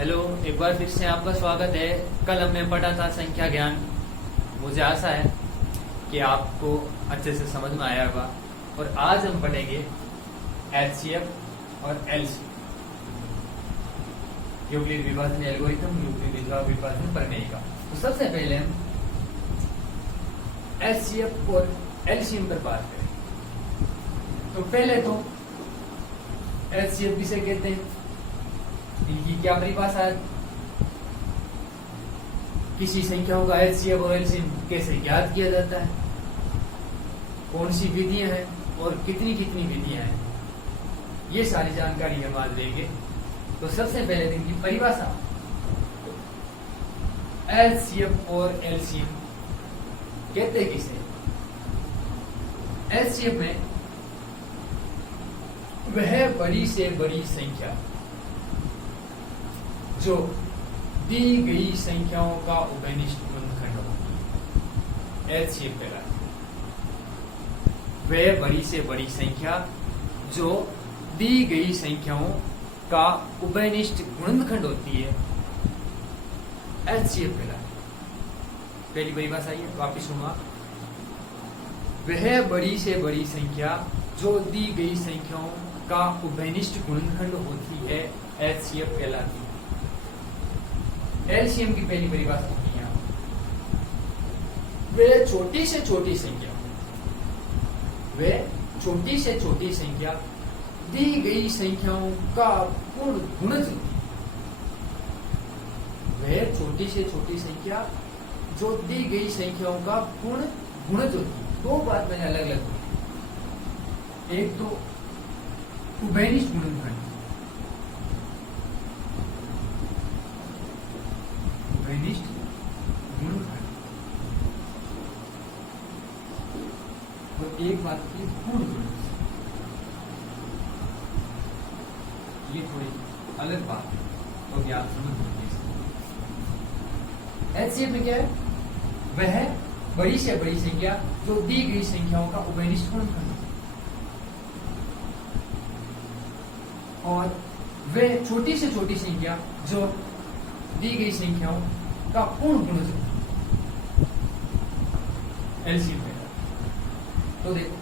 Hello, एक बार फिर से आपका स्वागत है। कल हमने पढ़ा था संख्या ज्ञान। मुझे आशा है कि आपको अच्छे से समझ में आया होगा। और आज हम पढ़ेंगे एचसीएफ और एलसीएम, यूक्लिड विभाजन एल्गोरिथम, यूक्लिड विभाजन प्रमेय का। तो सबसे पहले हम एचसीएफ और एलसीएम पर बात करें। तो पहले तो एचसीएफ किसे कहते हैं, इनकी क्या परिभाषा है, किसी संख्याओं का एचसीएफ और एलसीएम कैसे ज्ञात किया जाता है, कौन सी विधियां हैं और कितनी कितनी विधियां हैं, ये सारी जानकारी हम आज लेंगे। तो सबसे पहले इनकी परिभाषा, एचसीएफ और एलसीएम कहते किसे। एचसीएफ में वह बड़ी से बड़ी संख्या जो दी गई संख्याओं का उभयनिष्ठ गुणनखंड होती है, एचसीएफ कहलाती है। वह बड़ी से बड़ी संख्या जो दी गई संख्याओं का उभयनिष्ठ गुणनखंड होती है, एचसीएफ कहलाती है। पहली परिभाषा ये वापिस सुना, वह बड़ी से बड़ी संख्या जो दी गई संख्याओं का उभयनिष्ठ गुणनखंड होती है, एचसीएफ कहलाती है। एलसीएम की पहली परिभाषा होती है, वे छोटी से छोटी संख्या, वे छोटी से छोटी संख्या दी गई संख्याओं का पूर्ण गुणज होती है। वे छोटी से छोटी संख्या जो दी गई संख्याओं का पूर्ण गुणज होती है। दो बात मैंने अलग अलग बोली, एक तो उभयनिष्ठ गुणनखंड, उभयनिष्ठ गुणनखंड, और एक बात की पूर्ण गुणज। ये थोड़ी अलग बात है, तो क्या आप समझ लीजिए। एचसीएफ में क्या है, वह बड़ी से बड़ी संख्या जो दी गई संख्याओं का उभयनिष्ठ गुणनखंड, और वह छोटी से छोटी संख्या जो दी गई संख्याओं का पूर्ण गुणज, एलसीएम में। तो देखो,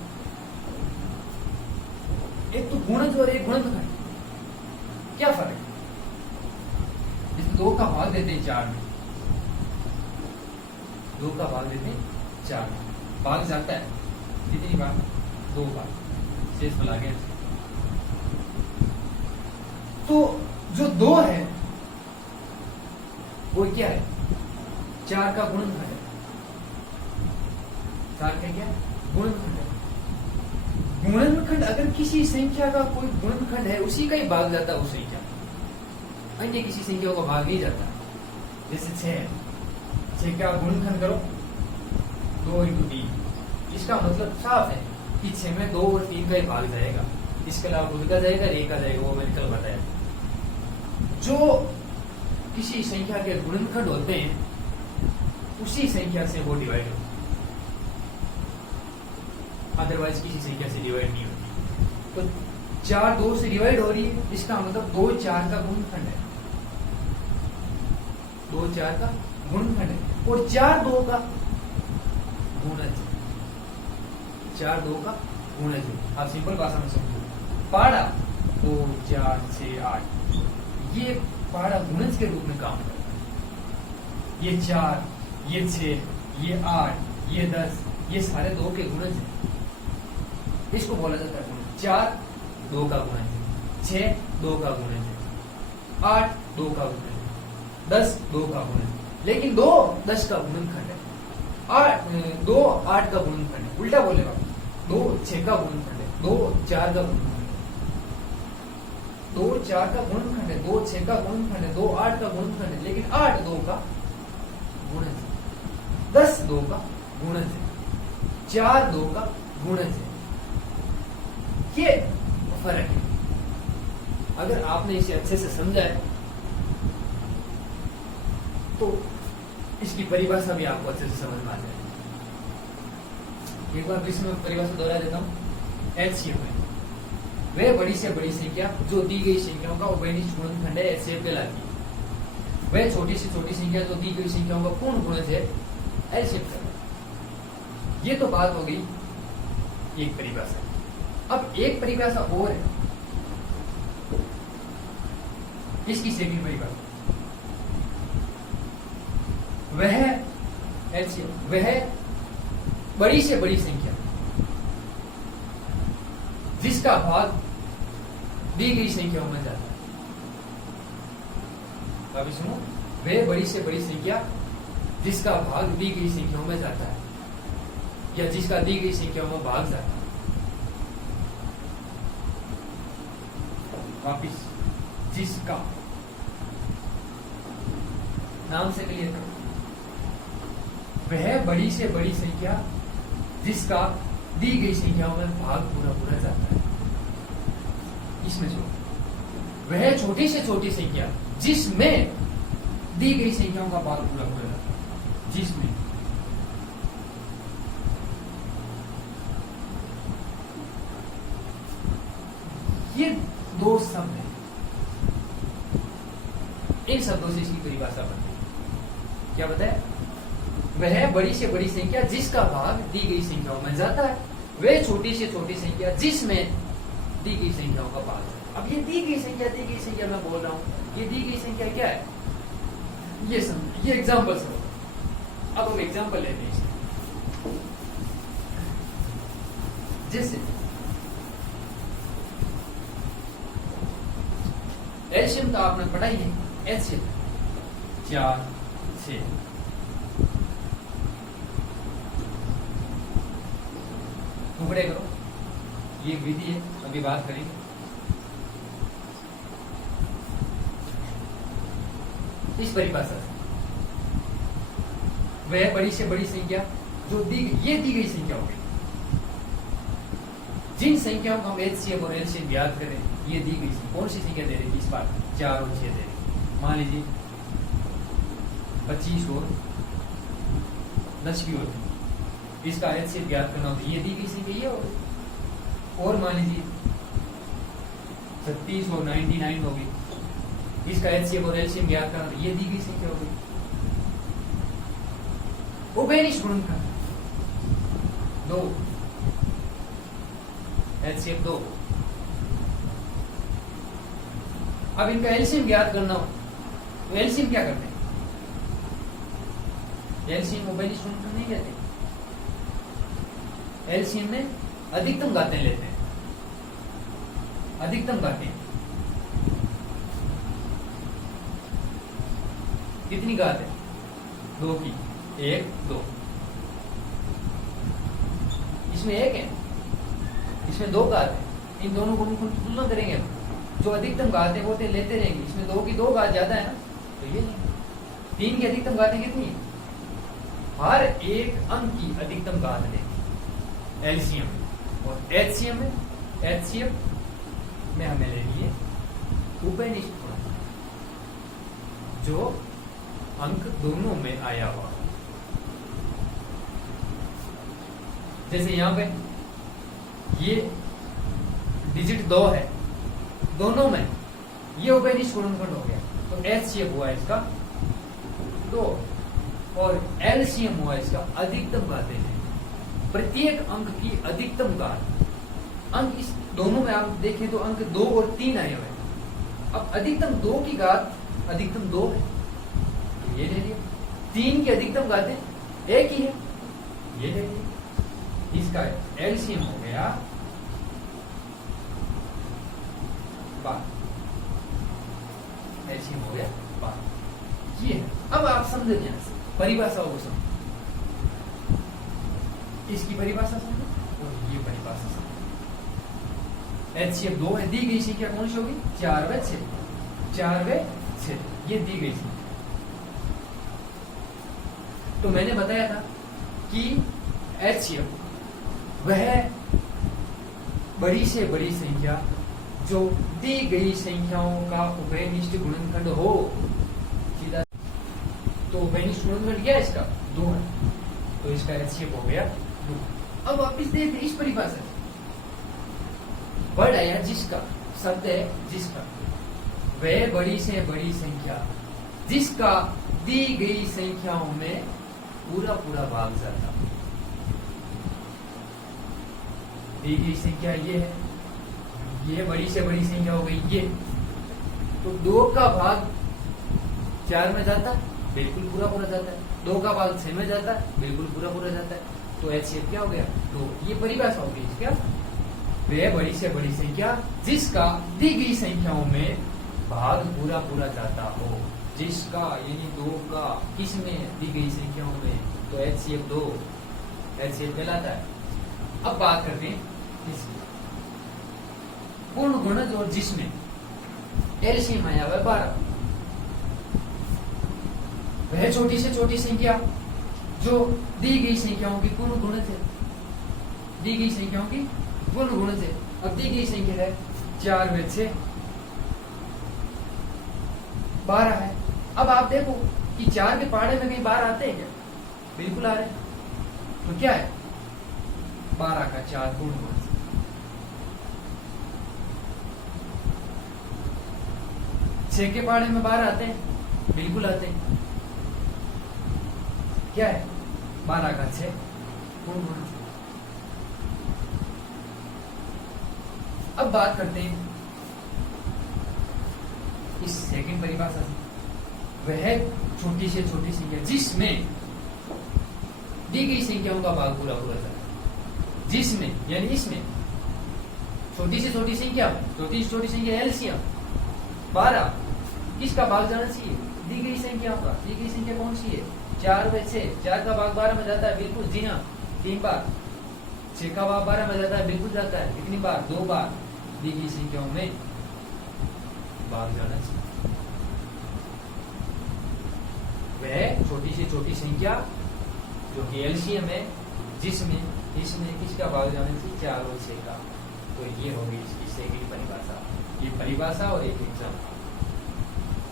एक तो गुणज और एक गुणनखंड, क्या फर्क है। इसमें दो का भाग देते हैं चार में, दो का भाग देते हैं चार में, भाग जाता है कितनी बार, दो बार, शेष मिला गया। तो जो दो है वो क्या है, चार का गुणनखंड है। चार का क्या गुणनखंड है। गुणनखंड अगर किसी संख्या का कोई गुणनखंड है, उसी का ही भाग जाता है उस संख्या, अन्य किसी संख्या का भाग नहीं जाता। जैसे छह का गुणनखंड करो, 2 × 3, इसका मतलब साफ है कि 6 में 2 और 3 का ही भाग जाएगा। इसके अलावा 2 का जाएगा, 1 का जाएगा, वो मैंने कल बताया। जो किसी संख्या के गुणनखंड होते हैं उसी संख्या से वो डिवाइड होते हैं, अदरवाइज किसी संख्या से डिवाइड नहीं होती। तो 4 2 से डिवाइड हो रही है, इसका मतलब 2 4 का गुणनखंड है, 2 4 का गुणनखंड है, और 4 2 का गुणज, 4 2 का गुणज है। आप सिंपल भाषा में समझो, पाड़ा 2 4 6 8, ये पाड़ा गुणज के रूप में काम करता है। ये 4, ये 6, ये 8, ये 10, ये सारे 2 के गुणज हैं, इसको बोला जाता है गुणज। 4 2 का गुणज है, 6 2 का गुणज है, 8 2 का गुणज है, 10 2 का गुणज है। लेकिन 2 10 का गुणनखंड है, 2 8 का गुणनखंड है। उल्टा बोलेगा, 2 6 का गुणनखंड है, 2 4 का गुणनखंड है, 2 4 का गुणनखंड है, 2 6 का गुणनखंड है, 2 8 का गुणनखंड है। लेकिन 8 2 का गुणज है, 10 2 का गुणज है, 4 2 का गुणज है। ये फर्क है। अगर आपने इसे अच्छे से समझा है तो इसकी परिभाषा भी आपको अच्छे से समझ में आ जाएगी। एक बार इसमें परिभाषा दोहरा देता हूं। एचसीएफ में वह बड़ी से बड़ी संख्या जो दी गई संख्याओं का उभयनिष्ठ गुणनखंड है, एचसीएफ कहलाती है। वह छोटी से छोटी संख्या जो दी गई संख्याओं का पूर्ण गुणज है एलसीएम करना। ये तो बात हो गई एक परिभाषा। अब एक परिभाषा और है, इसकी सेकंड परिभाषा। वह एलसीएम, वह बड़ी से बड़ी संख्या जिसका भाग दी गई संख्याओं में जाता है। अभी सुनो, वह बड़ी से बड़ी संख्या जिसका भाग दी गई संख्याओं में जाता है या जिसका दी गई संख्याओं में भाग जाता है। वापिस, जिसका नाम से क्लियर करो। वह बड़ी से बड़ी संख्या जिसका दी गई संख्याओं में भाग पूरा पूरा जाता है। इसमें जो वह छोटी से छोटी संख्या जिसमें दी गई संख्याओं का भाग पूरा पूरा जाता है। जिसमें ये दो शब्द हैं, इन शब्दों से इसकी परिभाषा बनती है। क्या बताया? वह बड़ी से बड़ी संख्या जिसका भाग दी गई संख्याओं में जाता है, वह छोटी से छोटी संख्या जिसमें दी गई संख्याओं का भाग है। अब ये दी गई संख्या मैं बोल रहा हूं, ये दी गई संख्या क्या है? ये एग्जाम्पल से। अब हम एग्जाम्पल लेते हैं इसके। जैसे एलसीएम का आपने पढ़ा ही है, एलसीएम 4 6। टुकड़े करो, ये विधि है, अभी बात करेंगे। इस परिभाषा से वह बड़ी से बड़ी संख्या जो दी गई संख्या होगी, जिन संख्याओं को हम एचसीएफ और एलसीएम याद करें, ये दी गई कौन सी संख्या दे रही थी इस बार? 4 और 6 दे रही। मान लीजिए 25 और 10 की होती, इसका एचसीएफ याद करना होता, ये दी गई संख्या ये होगी। और मान लीजिए 36 और 99 होगी, इसका एचसीएफ और एलसीएम याद करना, ये दी गई संख्या होगी। उभयनिष्ठ गुणनखंड 2, एचसीएफ 2। अब इनका एलसीएम याद करना हो तो एलसीएम क्या करते हैं? एलसीएम उभयनिष्ठ गुणनखंड नहीं लेते, एलसीएम में अधिकतम घातें लेते हैं। अधिकतम घातें कितनी घात है? 2 की, 1 2। इसमें 1 है, इसमें 2 घात है। इन दोनों को तुलना करेंगे हम, जो अधिकतम घातें होते लेते रहेंगे। इसमें 2 की 2 घात ज्यादा है ना, तो ये 3 की अधिकतम घातें कितनी है? हर एक अंक की अधिकतम घात लेंगे एलसीएम और एचसीएम में। एचसीएफ में हमें ले लिए उभयनिष्ठ गुणनखंड, जो अंक दोनों में आया हुआ। जैसे यहां पे ये डिजिट 2 है, दोनों में ये उभयनिष्ठ गुणनखंड हो गया, तो एचसीएफ हुआ इसका 2 और एलसीएम हुआ इसका अधिकतम घातें हैं। प्रत्येक अंक की अधिकतम घात, अंक इस दोनों में आप देखें तो अंक 2 और 3 आए हुए हैं। अब अधिकतम 2 की घात अधिकतम 2 है, ये ले लिया। 3 की अधिकतम घातें 1 ही है, ये ले लिया। इसका एलसीएम हो गया 12, एलसीएम हो गया 12। ये है। अब आप समझे ध्यान से परिभाषाओं को समझो, इसकी परिभाषा समझो और ये परिभाषा समझो। एचसीएफ 2 है, दी गई संख्या कौन सी होगी? 4 व 6, 4 व 6, ये दी गई संख्या। तो मैंने बताया था कि एचसीएफ वह बड़ी से बड़ी संख्या जो दी गई संख्याओं का उभयनिष्ठ गुणनखंड हो। सीधा तो उभयनिष्ठ गुणनखंड क्या है इसका? 2 है, तो इसका एचसीएफ हो गया 2। अब वापिस देखते इस परिभाषा से, वर्ड आया जिसका, शब्द है जिसका। वह बड़ी से बड़ी संख्या जिसका दी गई संख्याओं में पूरा पूरा भाग जाता। दी गई संख्या ये है, ये बड़ी से बड़ी संख्या हो गई ये, तो 2 का भाग 4 में जाता है, बिल्कुल पूरा पूरा जाता है। 2 का भाग 6 में जाता है, बिल्कुल पूरा पूरा जाता है। तो एचसीएफ क्या हो गया? तो ये परिभाषा हो गई क्या? वह बड़ी से बड़ी संख्या जिसका दी गई संख्याओं में भाग पूरा पूरा जाता हो। जिसका यानी 2 का किसमें दी गई संख्याओं में, तो एचसीएफ 2 एचसीएफ कहलाता है। अब बात करते हैं इसकी पूर्ण गुणज और जिसमें एलसीएम आया हुआ 12, वह छोटी से छोटी संख्या जो दी गई संख्याओं की पूर्ण गुणज है, दी गई संख्याओं की पूर्ण गुणज है। अब दी गई संख्या है 4 में 6 12 है। अब आप देखो कि 4 के पहाड़े में कहीं 12 आते हैं क्या? बिल्कुल आ रहे हैं। तो क्या है? 12 का 4 पूर्ण गुणज। 6 के पहाड़े में 12 आते हैं? बिल्कुल आते हैं। क्या है? 12 का 6 पूर्ण गुणज। अब बात करते हैं इस सेकंड परिभाषा से। वह छोटी से छोटी संख्या जिसमें दी गई संख्याओं का भाग पूरा पूरा जाता है। जिसमें यानी इसमें छोटी से छोटी संख्या, छोटी से छोटी संख्या एलसीएम 12, किसका भाग जाना चाहिए? दी गई संख्याओं का। दी गई संख्या कौन सी है? 4 में 6, 4 का भाग 12 में जाता है, बिल्कुल जी हाँ 3 बार। 6 का भाग 12 में जाता है, बिल्कुल जाता है। कितनी बार? 2 बार। दी गई संख्याओं में भाग जाना चाहिए। वह छोटी से छोटी संख्या जो कि एलसीएम है, जिसमें इसमें किसका भाग जाना चाहिए? 4 और 6 का। तो ये होगी इसकी सेकंड परिभाषा। ये परिभाषा और एक एग्जाम,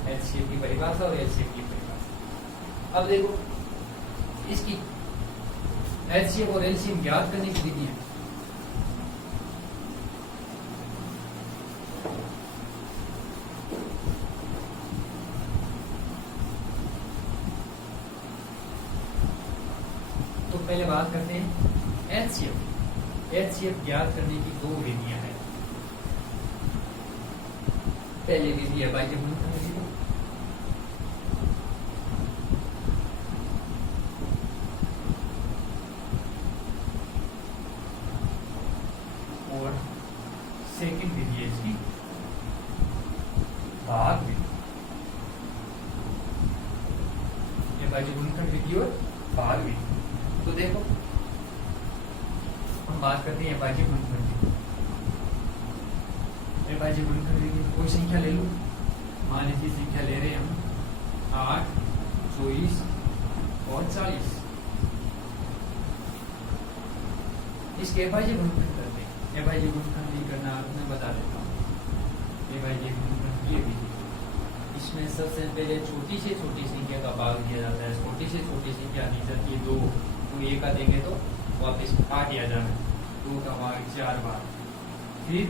एलसीएम की परिभाषा और एलसीएम की परिभाषा। अब देखो इसकी एलसीएम और एलसीएम ज्ञात करने की विधि है। तो पहले बात करते हैं एचसीएफ। एचसीएफ ज्ञात करने की 2 विधियां हैं। पहली विधि है बाह्य गुणनखंड विधि, और सेकंड विधि है इसकी भाग विधि। ये बाह्य गुणनखंड विधि और भाग विधि। तो देखो हम बात करते हैं बाह्य गुणनखंड विधि। बाह्य गुणनखंड विधि कोई संख्या ले लो, मान लीजिए संख्या ले रहे हैं हम 8, 24 और 40। इसके बाह्य गुणनखंड करते हैं। बाह्य गुणनखंड भी करना मैं बता देता हूँ। बाह्य गुणनखंड ये विधि, इसमें सबसे पहले छोटी से छोटी संख्या का भाग दिया जाता है। छोटी से छोटी संख्या दी जाती है 2, तो 1 का देंगे तो वापस 8 आ जाना है। 2 का भाग 4 बार, फिर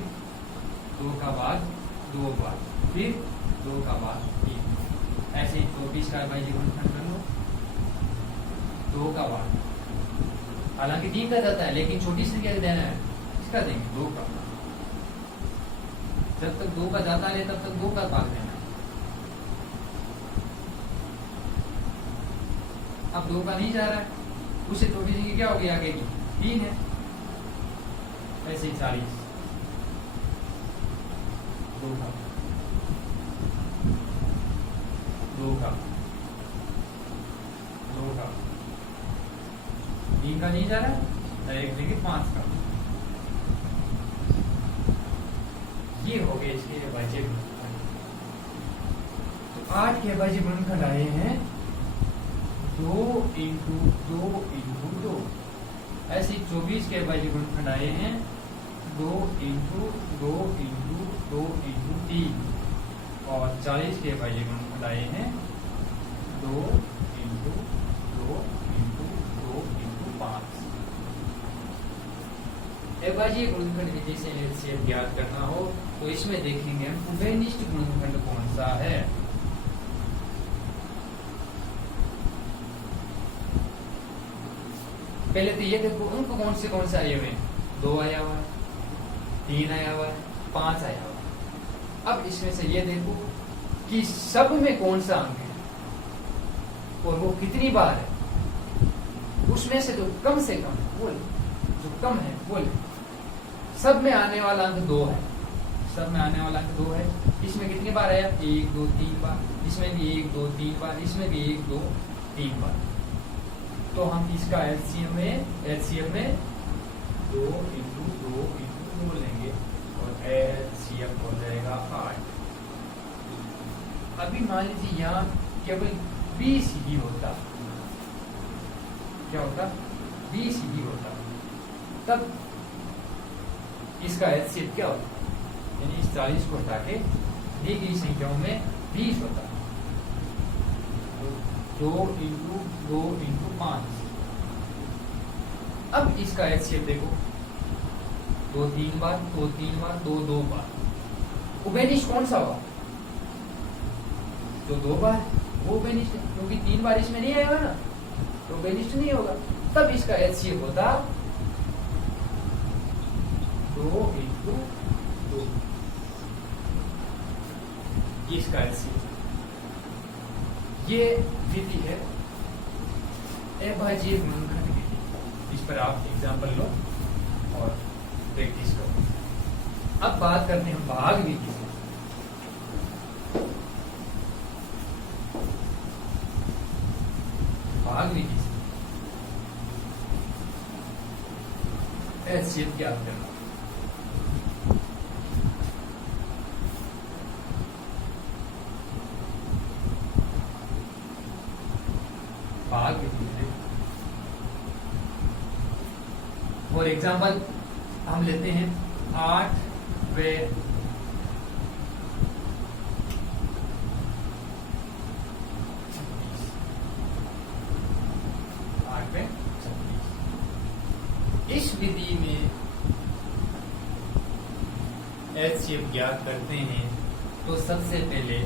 2 का भाग 2 बार, फिर 2 का भाग 3। ऐसे ही 24 का बाह्य गुणनखंड कर लो। 2 का भाग, हालांकि 3 का जाता है लेकिन छोटी संख्या देना है, किसका देंगे? 2 का। जब तक 2 का जाता है तब तक 2 का भाग देना है। अब 2 का नहीं जा रहा है, उससे छोटी संख्या क्या होगी आगे की? 3 है। ऐसे ही 40, 2 का, 2 का, 2 का, 3 का नहीं जा रहा है, डायरेक्ट लेंगे 5 का। ये हो गए इसके बाह्य गुणनखंड। तो 8 के बाह्य गुणनखंड आए हैं 2 × 2 × 2। ऐसे 24 के बाह्य गुणनखंड आए हैं 2 × 2 × 2 × 3। और 40 के बाह्य गुणनखंड आए हैं 2 × 2 × 2 × 5। बाह्य गुणनखंड विधि से एलसीएम ज्ञात करना हो तो इसमें देखेंगे हम उभयनिष्ठ गुणनखंड कौन सा है। पहले तो ये देखो उनको कौन से आए हुए हैं, 2 आया हुआ है, 3 आया हुआ है, 5 आया हुआ है। अब इसमें से ये देखो कि सब में कौन सा अंक है और वो कितनी बार है, उसमें से जो कम से कम बोल, जो कम है बोल। सब में आने वाला अंक 2 है, सब में आने वाला अंक 2 है। इसमें कितनी बार आया, 1 2 3 बार, इसमें भी 1 2 3 बार, इसमें भी 1 2 3 बार। तो हम इसका एलसीएम में 2 इंटू 2 लेंगे और एलसीएम हो जाएगा 8। अभी मान लीजिए यहाँ केवल 20 ही होता, क्या होता, 20 ही होता, तब इसका एलसीएम क्या होता, यानी इस 40 को हटा के दी गई संख्याओं में 20 होता। 2 इंटू 2 इंटू 5। अब इसका एचसीएफ देखो, 2 3 बार, 2 3 बार, 2 2 बार। उबेनिश कौन सा हुआ, जो 2 बार वो उबेनिश है, क्योंकि 3 बार इसमें नहीं आएगा ना, तो उबेनिश नहीं होगा। तब इसका एचसीएफ होता 2 इंटू 2, इसका एचसीएफ। ये विधि है अभाज्य गुणनखंड विधि। इस पर आप एग्जाम्पल लो और प्रैक्टिस करो। अब बात करते हैं भाग विधि से। भाग विधि से एचसीएफ ज्ञात करना। भाग विधि से फॉर एग्जाम्पल हम लेते हैं 8 व 36। इस विधि में एचसीएफ ज्ञात करते हैं तो सबसे पहले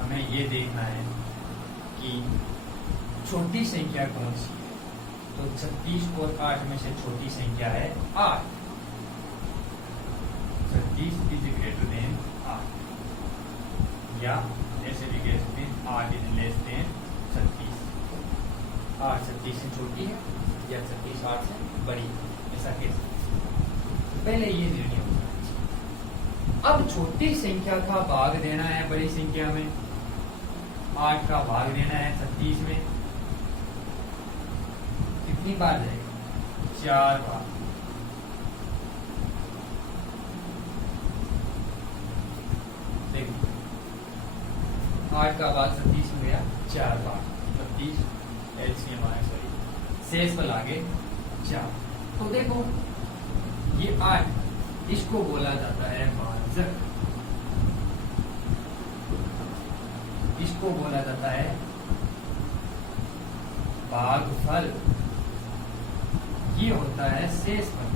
हमें ये देखना है कि छोटी संख्या कौन सी है। तो 36 और 8 में से छोटी संख्या है 8। 36 इज ग्रेटर देन 8, या ऐसे भी कह सकते हैं 8 इज लेस देन 36। 8 36 से छोटी है या 36 8 से बड़ी है, ऐसा कह सकते हैं। पहले ये निर्णय होना चाहिए। अब छोटी संख्या का भाग देना है बड़ी संख्या में, 8 का भाग देना है 36 में, कितनी बार जाएगा, 4 बार। देखिए 8 का भाग 36 में गया 4 बार, 36 एलसीएम आया, सॉरी शेष पर आगे 4। तो देखो ये 8, इसको बोला जाता है भाजक, इसको बोला जाता है भागफल, ये होता है शेषफल।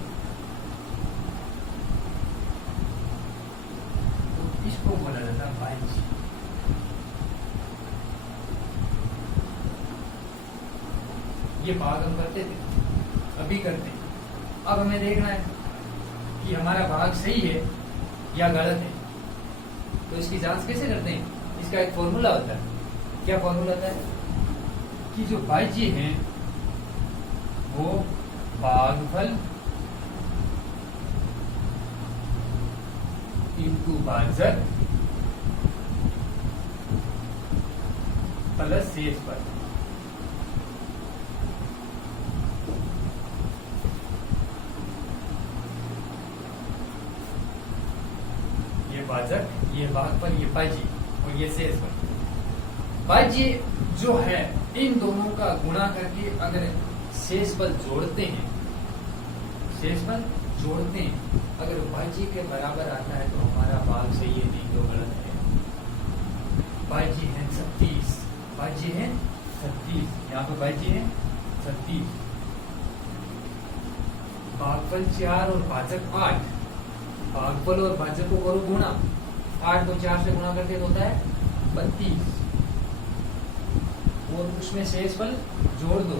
तो इसको बोला जाता है भाज्य। ये भाग हम करते थे, अभी करते हैं। अब हमें देखना है कि हमारा भाग सही है या गलत है। तो इसकी जांच कैसे करते हैं, इसका एक फॉर्मूला होता है। क्या फॉर्मूला होता है कि जो भाज्य है वो भागफल इंटू भाजक प्लस शेषफल। ये भाजक, ये भागफल, ये भाज्य और ये शेषफल। भाज्य जो है इन दोनों का गुणा करके अगर शेषफल जोड़ते हैं, शेषफल जोड़ते हैं, अगर भाज्य के बराबर आता है तो हमारा भाग सही है, नहीं तो गलत है। भाज्य है 36, भाज्य है 36, यहाँ पे भाज्य है 36, भागफल 4 और भाजक 8। भागफल और भाजक को करो गुणा, 8 को 4 से गुणा करके तो होता है 32, और उसमें शेषफल जोड़ दो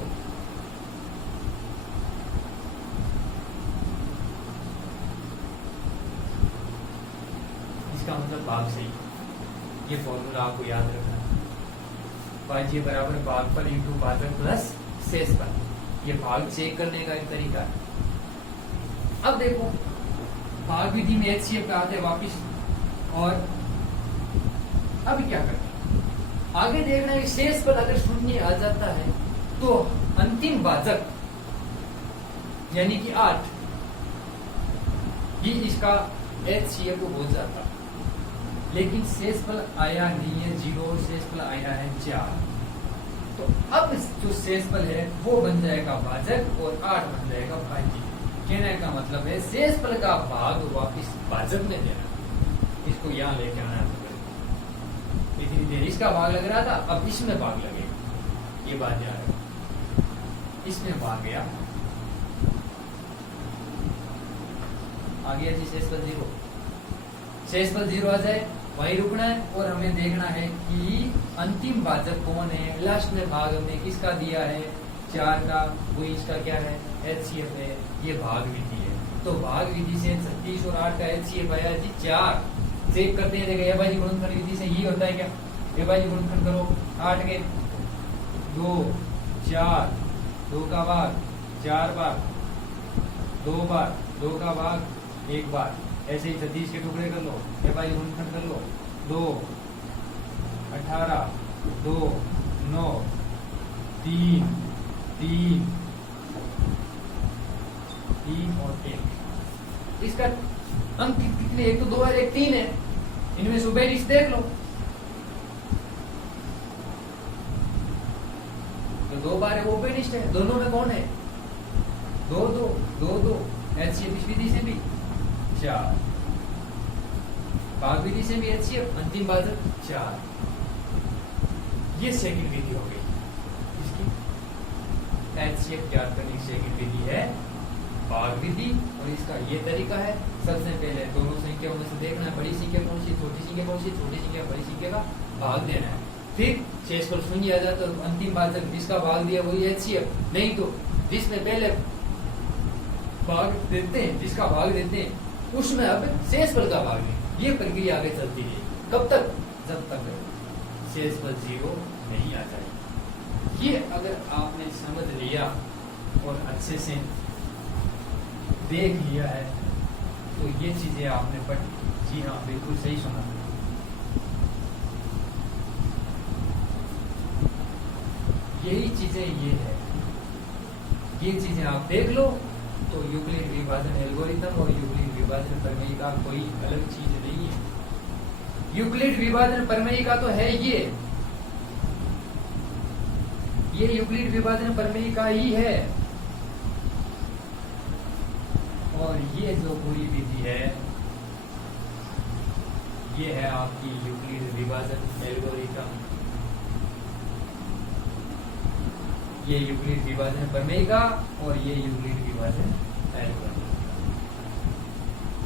भाग सही। ये फॉर्मूला आपको याद रखना है। भाज्य बराबर भागफल इंटू भाजक प्लस शेषफल। ये भाग चेक करने का एक तरीका है। अब देखो भाग विधि में HCF पे आते वापिस, और अब क्या करते हैं, आगे देखना है शेषफल अगर शून्य आ जाता है तो अंतिम भाजक यानी कि 8 ही इसका HCF को हो जाता, लेकिन शेषफल आया नहीं है 0, शेषफल आया है 4। तो अब जो शेषफल है वो बन जाएगा भाजक और 8 बन जाएगा भाज्य। कहने का मतलब है शेषफल का भाग वापिस भाजक में देना। इसको यहाँ लेके आना है। इतनी देर इसका भाग लग रहा था, अब इसमें भाग लगेगा। ये बात याद है। इसमें भाग गया, आ गया जी शेषफल 0। शेषफल 0 आ जाए वहीं रुकना है, और हमें देखना है कि अंतिम भाजक कौन है। लास्ट में भाग हमने किसका दिया है, 4 का, वो इसका क्या है, HCF है। ये भाग विधि है। तो भाग विधि से 36 और 8 का HCF आया जी 4। चेक करते हैं, देखिए एबाजी गुणनखंड विधि से ये होता है क्या, एबाजी गुणनखंड करो 8 के 2 4, 2 का भाग 4 बार, 2 बार, 2 का भाग 1 बार, ऐसे ही 36 के टुकड़े कर लो, एबाजी गुणनखंड कर लो। 2 18, 2 9, 3 3 3 और 1। इसका अंक कितने, एक तो 2 है, एक 3 है। इनमें से बेनिस देख लो, तो 2 बार है वो बेनिस्ट है। दोनों में कौन है, 2 2 2 2। HCF इस विधि से भी 4, भाग विधि से भी HCF, अंतिम भाजक 4। ये सेकंड विधि हो गई। इसकी HCF ज्ञात करने की सेकंड विधि है भाग विधि, और इसका ये तरीका है। सबसे पहले दोनों संख्याओं में से देखना है बड़ी संख्या कौन सी, छोटी संख्या कौन सी, छोटी संख्या बड़ी संख्या का भाग देना है। फिर शेषफल शून्य आ जाता है, अंतिम भाजक जिसका भाग दिया वही HCF, नहीं तो जिसमें पहले भाग देते हैं, जिसका भाग देते हैं उसमें अब शेषफल का भाग दें। ये प्रक्रिया आगे चलती है। कब तक, जब तक शेषफल 0 नहीं आ जाए। ये अगर आपने समझ लिया और अच्छे से देख लिया है तो ये चीजें आपने पढ़ी। जी हाँ, बिल्कुल सही सुना। यही चीजें ये है, ये चीजें आप देख लो तो यूक्लिड विभाजन एल्गोरिथम और यूक्लिड विभाजन प्रमेय का कोई अलग चीज नहीं है। यूक्लिड विभाजन प्रमेय का तो है ये यूक्लिड विभाजन प्रमेय का ही है। और ये जो पूरी विधि है ये है आपकी यूक्लिड विभाजन एल्गोरिथम। ये यूक्लिड विभाजन प्रमेय का और ये यूक्लिड विभाजन एल्गोरिथम।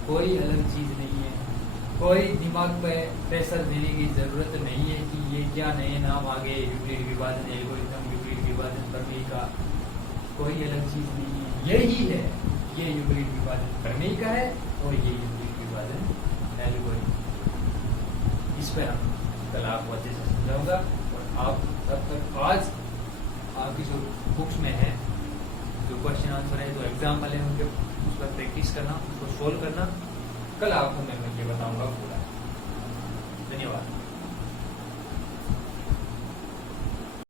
कोई अलग चीज नहीं है। कोई दिमाग पे प्रेशर देने की जरूरत नहीं है कि ये क्या नए नाम आ गए, यूक्लिड विभाजन एल्गोरिथम, यूक्लिड विभाजन प्रमेय का। कोई अलग चीज नहीं है, यही है। ये यूक्लिड विभाजन प्रमेय का है और ये यूक्लिड विभाजन एल्गोरिथम। इस पर हम कल आपको अच्छे से समझाऊंगा। और आप तब तक आज आपकी जो बुक्स में है जो क्वेश्चन आंसर है, जो एग्जाम वाले होंगे उस पर प्रैक्टिस करना, उसको सोल्व करना। कल आपको मैं ये बताऊंगा पूरा।